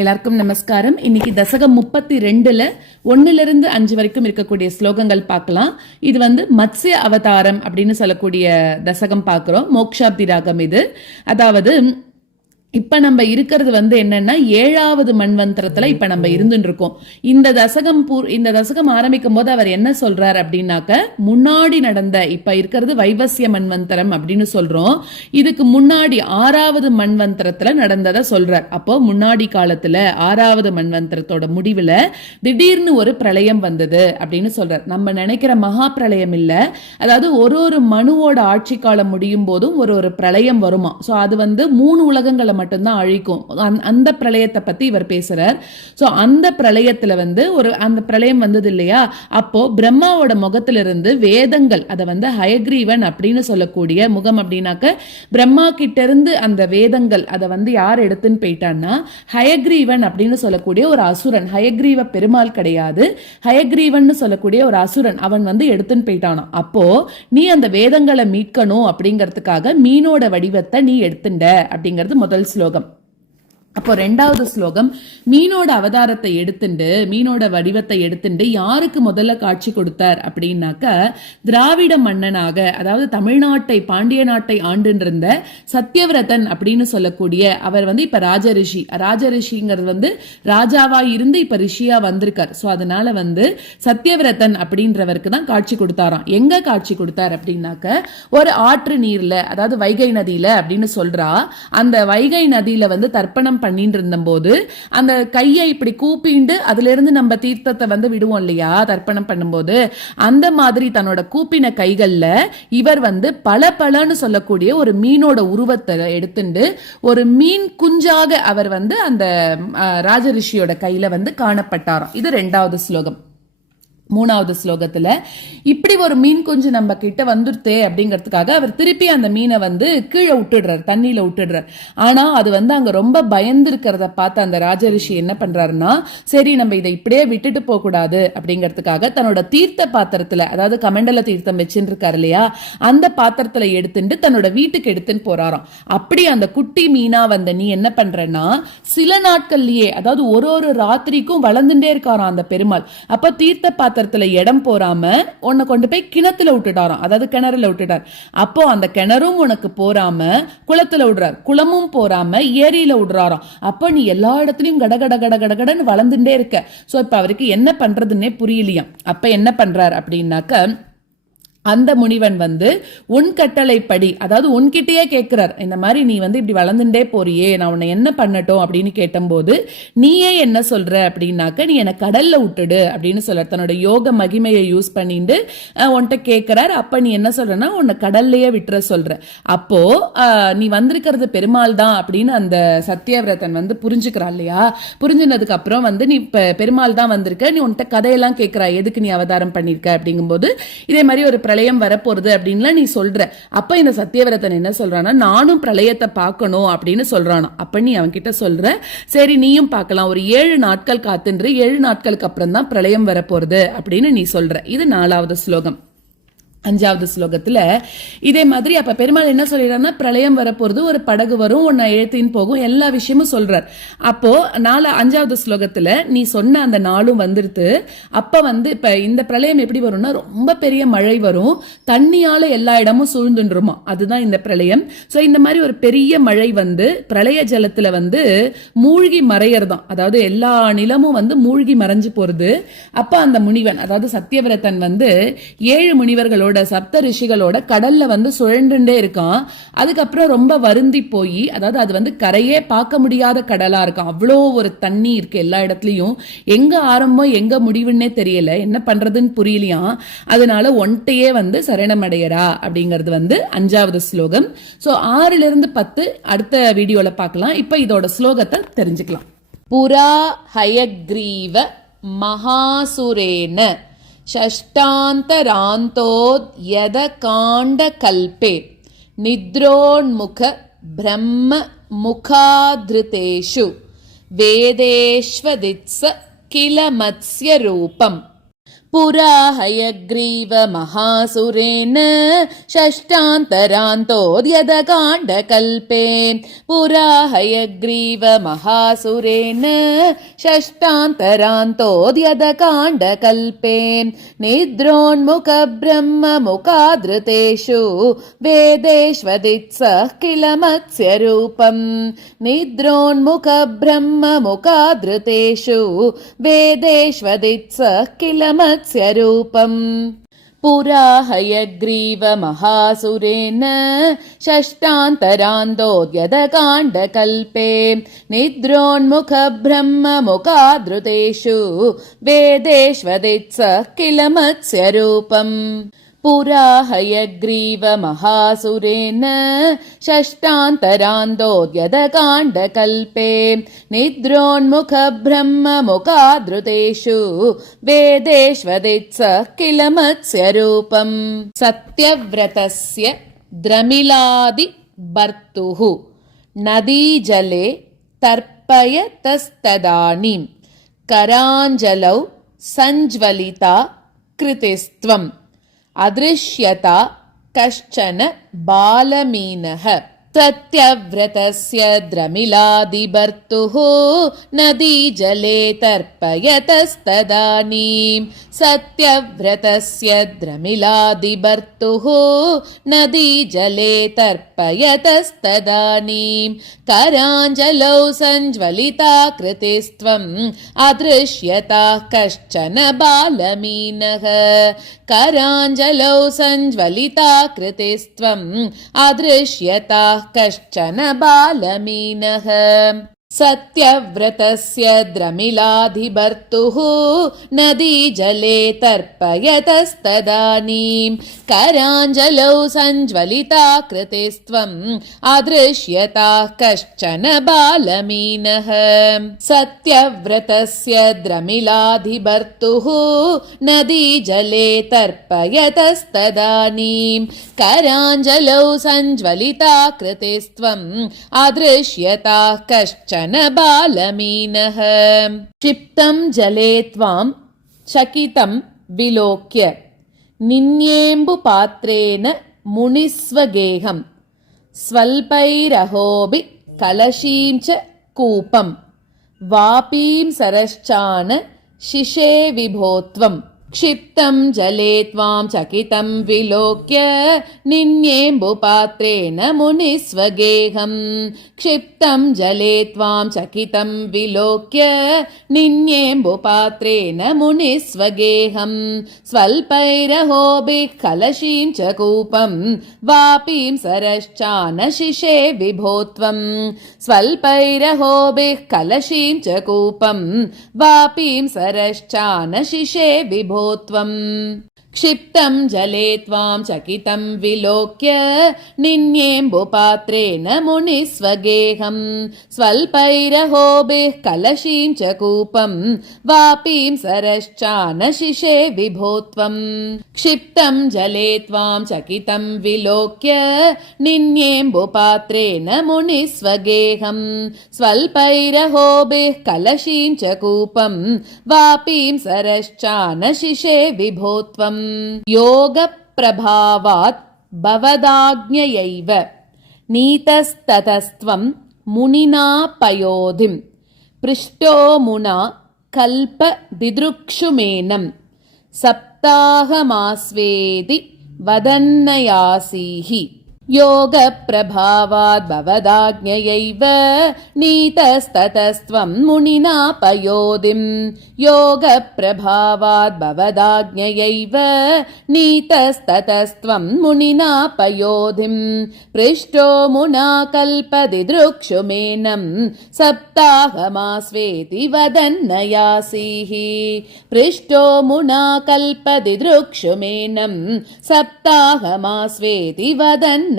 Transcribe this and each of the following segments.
எல்லாருக்கும் நமஸ்காரம். இன்னைக்கு தசகம் முப்பத்தி ரெண்டுல ஒன்னுல இருந்து அஞ்சு வரைக்கும் இருக்கக்கூடிய ஸ்லோகங்கள் பார்க்கலாம். இது வந்து மத்ஸ்ய அவதாரம் அப்படின்னு சொல்லக்கூடிய தசகம் பார்க்கிறோம். மோக்ஷாப்தி ராகம் இது. அதாவது இப்போ நம்ம இருக்கிறது வந்து என்னன்னா ஏழாவது மண்வந்திரத்தில் இப்போ நம்ம இருந்துட்டு இருக்கோம் இந்த தசகம் பூர் இந்த தசகம் ஆரம்பிக்கும் போது அவர் என்ன சொல்றார் அப்படின்னாக்க முன்னாடி நடந்த இப்போ இருக்கிறது வைவசிய மண்வந்திரம் அப்படின்னு சொல்றோம். இதுக்கு முன்னாடி ஆறாவது மண்வந்திரத்தில் நடந்ததை சொல்றார். அப்போ முன்னாடி காலத்தில் ஆறாவது மண்வந்திரத்தோட முடிவில் திடீர்னு ஒரு பிரளயம் வந்தது அப்படின்னு சொல்றார். நம்ம நினைக்கிற மகா பிரளயம் இல்லை. அதாவது ஒரு ஒரு மனுவோட ஆட்சி காலம் முடியும் போதும் ஒரு ஒரு பிரளயம் வருமா. ஸோ அது வந்து மூணு உலகங்களை மட்டும்தான் அழிக்கும். அந்த- பிரளயத்தை பத்தி இவர் பேசுறார். ஸோ அந்த பிரளயத்துல வந்து ஒரு அந்த பிரளயம் வந்தது இல்லையா? அப்போ பிரம்மாவோட முகத்திலிருந்து வேதங்கள் அதை வந்து ஹயக்ரீவன் அப்படின்னு சொல்லக்கூடிய முகம் அப்படின்னாக்க பிரம்மா கிட்ட இருந்து அந்த வேதங்கள் அதை வந்து யார் எடுத்துன்னு போயிட்டான்னா ஹயக்ரீவன் அப்படின்னு சொல்லக்கூடிய ஒரு அசுரன். ஹயக்ரீவ பெருமாள் கிடையாது. ஹயக்ரீவன் சொல்லக்கூடிய ஒரு அசுரன் அவன் வந்து எடுத்துன்னு போயிட்டானா. அப்போ நீ அந்த வேதங்களை மீட்கணும் அப்படிங்கிறதுக்காக மீனோட வடிவத்தை நீ எடுத்துண்ட அப்படிங்கிறது முதல் ലോകം. அப்போ ரெண்டாவது ஸ்லோகம் மீனோட அவதாரத்தை எடுத்துண்டு மீனோட வடிவத்தை எடுத்துண்டு யாருக்கு முதல்ல காட்சி கொடுத்தார் அப்படின்னாக்க திராவிட மன்னனாக அதாவது தமிழ்நாட்டை பாண்டிய நாட்டை ஆண்டுன்றிருந்த சத்யவிரதன் அப்படின்னு சொல்லக்கூடிய அவர் வந்து இப்ப ராஜரிஷி. ராஜரிஷிங்கிறது வந்து ராஜாவா இருந்து இப்ப ரிஷியா வந்திருக்கார். ஸோ அதனால வந்து சத்யவிரதன் அப்படின்றவருக்கு தான் காட்சி கொடுத்தாராம். எங்க காட்சி கொடுத்தார் அப்படின்னாக்க ஒரு ஆற்று நீர்ல அதாவது வைகை நதியில அப்படின்னு சொல்றா. அந்த வைகை நதியில வந்து தர்ப்பணம் பண்ணிட்டு இருந்தபோது அந்த கையை இப்படி கூப்பிண்டு அதுல இருந்து நம்ம தீர்த்தத்தை வந்து விடுவோம் இல்லையா? தர்ப்பணம் பண்ணும்போது. அந்த மாதிரி தன்னோட கூப்பின கைகள்ல இவர் வந்து பல பலன்னு சொல்லக்கூடிய ஒரு மீனோட உருவத்தை எடுத்துண்டு ஒரு மீன் குஞ்சாக அவர் வந்து அந்த ராஜரிஷியோட கையில வந்து காணப்பட்டாராம். இது ரெண்டாவது ஸ்லோகம். மூணாவது ஸ்லோகத்துல இப்படி ஒரு மீன் குஞ்சு நம்ம கிட்ட வந்துருத்தே அப்படிங்கிறதுக்காக அவர் திருப்பி அந்த மீனை வந்து கீழே விட்டுடுறார் தண்ணியில விட்டுடுறார். ஆனா அது வந்து அங்க ரொம்ப பயந்துருக்கிறத பார்த்து அந்த ராஜரிஷி என்ன பண்றாருன்னா சரி நம்ம இதை இப்படியே விட்டுட்டு போக கூடாது அப்படிங்கிறதுக்காக தன்னோட தீர்த்த பாத்திரத்துல அதாவது கமண்டல தீர்த்தம் வச்சுட்டு இருக்காரு இல்லையா அந்த பாத்திரத்துல எடுத்துட்டு தன்னோட வீட்டுக்கு எடுத்துன்னு போறாராம். அப்படி அந்த குட்டி மீனா வந்த நீ என்ன பண்றன்னா சில நாட்கள்லயே அதாவது ஒரு ஒரு ராத்திரிக்கும் வளர்ந்துட்டே இருக்காராம் அந்த பெருமாள். அப்ப தீர்த்த பாத்திரத்துல இடம் போறாம உன்னை கொண்டு போய் கிணத்துல விட்டுட்டாராம். அதாவது கிணறுல விட்டுட்டார். அப்போ அந்த கிணறும் உனக்கு போறாம குளத்துல விடுறார். குளமும் போறாம ஏரியில விடுறாராம். அப்போ நீ எல்லா இடத்துலயும் கடகட கட கட வளர்ந்துட்டே இருக்க. சோ இப்ப அவருக்கு என்ன பண்றதுன்னே புரியலையாம். அப்ப என்ன பண்றார் அப்படின்னாக்க அந்த முனிவன் வந்து உன் கட்டளைப்படி அதாவது உன்கிட்டயே கேட்கிறார் இந்த மாதிரி நீ வந்து இப்படி வளர்ந்துட்டே போறியே நான் உன்னை என்ன பண்ணட்டும்? அப்படின்னு கேட்டபோது நீயே என்ன சொல்ற? அப்படின்னாக்க நீ என்னை கடல்ல விட்டுடு அப்படின்னு சொல்ற தன்னோட யோக மகிமையை யூஸ் பண்ணிட்டு உன்கிட்ட கேட்கிறார். அப்ப நீ என்ன சொல்றனா உன்னை கடல்லையே விட்டுற சொல்ற. அப்போ நீ வந்திருக்கிறது பெருமாள் தான் அப்படின்னு அந்த சத்யவிரதன் வந்து புரிஞ்சுக்கிறான் இல்லையா? புரிஞ்சினதுக்கு அப்புறம் வந்து நீ பெருமாள் தான் வந்திருக்க நீ உன்கிட்ட கதையெல்லாம் கேட்கிறா எதுக்கு நீ அவதாரம் பண்ணிருக்க? அப்படிங்கும்போது இதே மாதிரி ஒரு பிரளயம் வரப்போறது அப்படின்லாம் நீ சொல்ற. அப்ப இந்த சத்தியவிரதன் என்ன சொல்றானா நானும் பிரளயத்தை பார்க்கணும் அப்படின்னு சொல்றானா அப்ப நீ அவன்கிட்ட சொல்ற சரி நீயும் பார்க்கலாம். ஒரு ஏழு நாட்கள் காத்துன்று ஏழு நாட்களுக்கு அப்புறம் தான் பிரளயம் வரப்போறது அப்படின்னு நீ சொல்ற. இது நாலாவது ஸ்லோகம். அஞ்சாவது ஸ்லோகத்தில் இதே மாதிரி அப்போ பெருமாள் என்ன சொல்லிடுறாருன்னா பிரளயம் வரப்போகிறது ஒரு படகு வரும் உன்னை எழுத்தின் போகும் எல்லா விஷயமும் சொல்கிறார் அப்போது நாலு அஞ்சாவது ஸ்லோகத்தில் நீ சொன்ன அந்த நாளும் வந்துடுது அப்போ வந்து இப்போ இந்த பிரளயம் எப்படி வரும்னா ரொம்ப பெரிய மழை வரும் தண்ணியால் எல்லா இடமும் சூழ்ந்துருமா அதுதான் இந்த பிரளயம். ஸோ இந்த மாதிரி ஒரு பெரிய மழை வந்து பிரளய ஜலத்தில் வந்து மூழ்கி மறையறதான் அதாவது எல்லா நிலமும் வந்து மூழ்கி மறைஞ்சு போகிறது அப்போ அந்த முனிவன் அதாவது சத்தியவிரதன் வந்து ஏழு முனிவர்களோட சப்த ரிஷிகளோட கடல்ல வந்து சுழண்டுண்டே இருக்கான். அதுக்கப்புறம் ரொம்ப வருந்தி போய் அதாவது அது வந்து கரையே பார்க்க முடியாத கடலா இருக்கும் அவ்வளோ ஒரு தண்ணி இருக்கு எல்லா இடத்துலயும். எங்க ஆரம்பம் எங்க முடிவுன்னே தெரியல. என்ன பண்றதுன்னு புரியலையாம். அதனால ஒன்ட்டையே வந்து சரணமடையரா அப்படிங்கிறது வந்து அஞ்சாவது ஸ்லோகம். சோ ஆறுல இருந்து பத்து அடுத்த வீடியோல பார்க்கலாம். இப்ப இதோட ஸ்லோகத்தை தெரிஞ்சுக்கலாம். புரா ஹயக்ரீவ மகாசுரேன. षष्टान्तरान्तोद्यदकाण्डकल्पे निद्रोन्मुख ब्रह्ममुखाधृतेषु वेदेष्वदित्स किल मत्स्यरूपम् पुरा हयग्रीव महासुरेण षष्ठान्तरान्तोद्यदकाण्डकल्पे पुरा हयग्रीव महासुरेण षष्ठान्तरान्तोद्यदकाण्डकल्पे निद्रोन्मुखब्रह्ममुखादृतेषु वेदेष्वदित्सः किल मत्स्यरूपम् निद्रोन्मुखब्रह्ममुखादृतेषु वेदेष्वदित्सः किल मत्स्यरूपम् पुरा हयग्रीव महासुरेण षष्ठान्तरान्तोद्यदकाण्डकल्पे निद्रोन्मुखब्रह्ममुखादृतेषु वेदेष्वदित्सः किल मत्स्यरूपम् पुरा हयग्रीव महासुरेण षष्ठान्तरान्तोद्यदकाण्डकल्पे निद्रोन्मुखब्रह्ममुखादृतेषु वेदेष्वदित्सः किल मत्स्यरूपम् सत्यव्रतस्य द्रमिलादिभर्तुः नदीजले तर्पयतस्तदानीम्। कराञ्जलौ सञ्ज्वलिता कृतिस्त्वम् அதிருஷ்யதா கஷ்டன பாலமீனக सत्यव्रतस्य द्रमिलादिभर्तुः नदीजले तर्पयतस्तदानीम्। सत्यव्रतस्य द्रमिलादिभर्तुः नदीजले तर्पयतस्तदानीम्। कराञ्जलौ सञ्ज्वलिता कृतिस्त्वम् अदृश्यता कश्चन बालमीनः। कराञ्जलौ सञ्ज्वलिता कृतिस्त्वम् अदृश्यता कश्चन बालमीनः सत्यव्रतस्य द्रमिलाधिभर्तुः नदीजले तर्पयतस्तदानीम् कराञ्जलौ सञ्ज्वलिता कृतिस्त्वम् अदृश्यता कश्चन बालमीनः। सत्यव्रतस्य द्रमिलाधिभर्तुः नदीजले तर्पयतस्तदानीम् कराञ्जलौ सञ्ज्वलिता कृतिस्त्वम् अदृश्यता कश्चन बालमीनः। क्षिप्तम् जले त्वाम् चकितम् विलोक्य। निन्येम्बुपात्रेण मुनिस्वगेहम्। स्वल्पैरहोबि कलशीम् च कूपम्। वापीम् सरश्चान शिशे विभो त्वम् क्षिप्तम् जले त्वाम् चकितम् विलोक्य निन्येम्बुपात्रेण मुनिस्वगेहम्। क्षिप्तम् जले त्वाम् चकितम् विलोक्य निन्येम्बुपात्रेण मुनिस्वगेहम्। स्वल्पैरहोभिः कलशीम् च कूपम् वापीम् सरश्चानशिषे विभो त्वम् स्वल्पैरहोभिः कलशीम् च कूपम् वापीम् सरश्चानशिषे विभो त्वम् क्षिप्तम् जले त्वाम् चकितम् विलोक्य निन्येम्बुपात्रेण मुनिस्वगेहम् स्वल्पैरहोभिः कलशीम् च कूपम् वापीम् सरश्चानशिषे विभो त्वम् क्षिप्तम् जले त्वाम् चकितम् विलोक्य निन्येम्बुपात्रेण मुनिस्वगेहम् स्वल्पैरहोभिः कलशीम् च कूपम् वापीम् सरश्चानशिषे विभो त्वम् योगप्रभावात् भवदाज्ञयैव। नीतस्ततस्त्वम् मुनिना पयोधिम् पृष्टो मुना कल्पदिदृक्षुमेनम् सप्ताहमास्वेदि वदन्नयासीः योगप्रभावात् भवदाज्ञयैव नीतस्ततस्त्वम् मुनिना पयोधिम् योगप्रभावात् भवदाज्ञयैव नीतस्ततस्त्वम् मुनिना पयोधिम् पृष्टो मुना कल्पदिदृक्षुमेनम् सप्ताहमास्वेति वदन्नयासीः पृष्टो मुना कल्पदिदृक्षुमेनम् सप्ताहमास्वेति वदन्नयासीः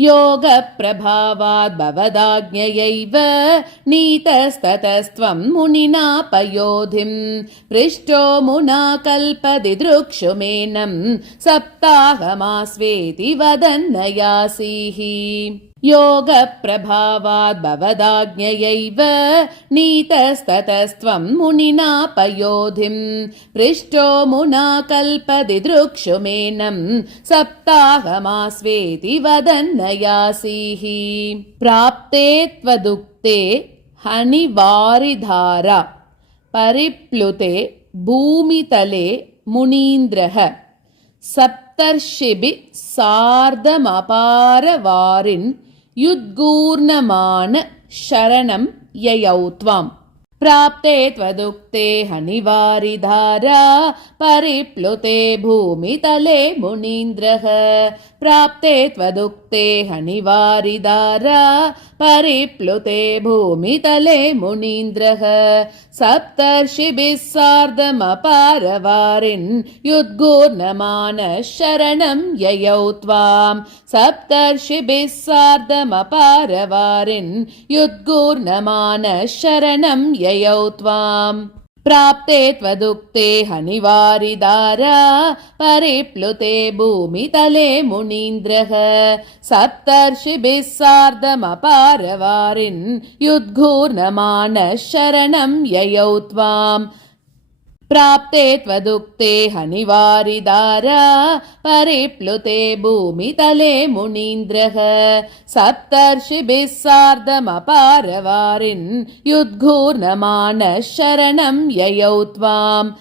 योगप्रभावात् भवदाज्ञयैव नीतस्ततस्त्वम् मुनिना पयोधिम् पृष्टो मुना कल्पदिदृक्षुमेनम् सप्ताहमास्वेति वदन्नयासीः योगप्रभावाद् भवदाज्ञयैव नीतस्ततस्त्वं मुनिना पयोधिम् पृष्टो मुना कल्पदिदृक्षुमेनम् सप्ताहमास्वेति वदन्नयासीः प्राप्ते त्वदुक्ते हनिवारिधारा परिप्लुते भूमितले मुनीन्द्रः सप्तर्षिभिः सार्धमपारवारिन् युद्गूर्णमान शरणं ययौ त्वाम्। प्राप्ते त्वदुक्ते हनिवारिधारा परिप्लुते भूमितले मुनीन्द्रः। प्राप्ते त्वदुक्ते हनिवारिधारा परिप्लुते भूमितले मुनीन्द्रः सप्तर्षिभिः सार्धमपारवारिन् युद्गूर्णमानः शरणं ययौ त्वाम् सप्तर्षिभिः सार्धमपारवारिन् युद्गूर्णमानः शरणं ययौ त्वाम् प्राप्ते त्वदुक्ते हनिवारिदारा परिप्लुते भूमितले मुनीन्द्रः। सप्तर्षिभिः सार्धमपारवारिन् युद्घूर्णमानः शरणं ययौ त्वाम् प्राप्ते त्वदुक्ते हनिवारिदारा परिप्लुते भूमितले मुनीन्द्रः। सप्तर्षिभिः सार्धमपारवारिन् युद्घूर्णमानः शरणं ययौ त्वाम्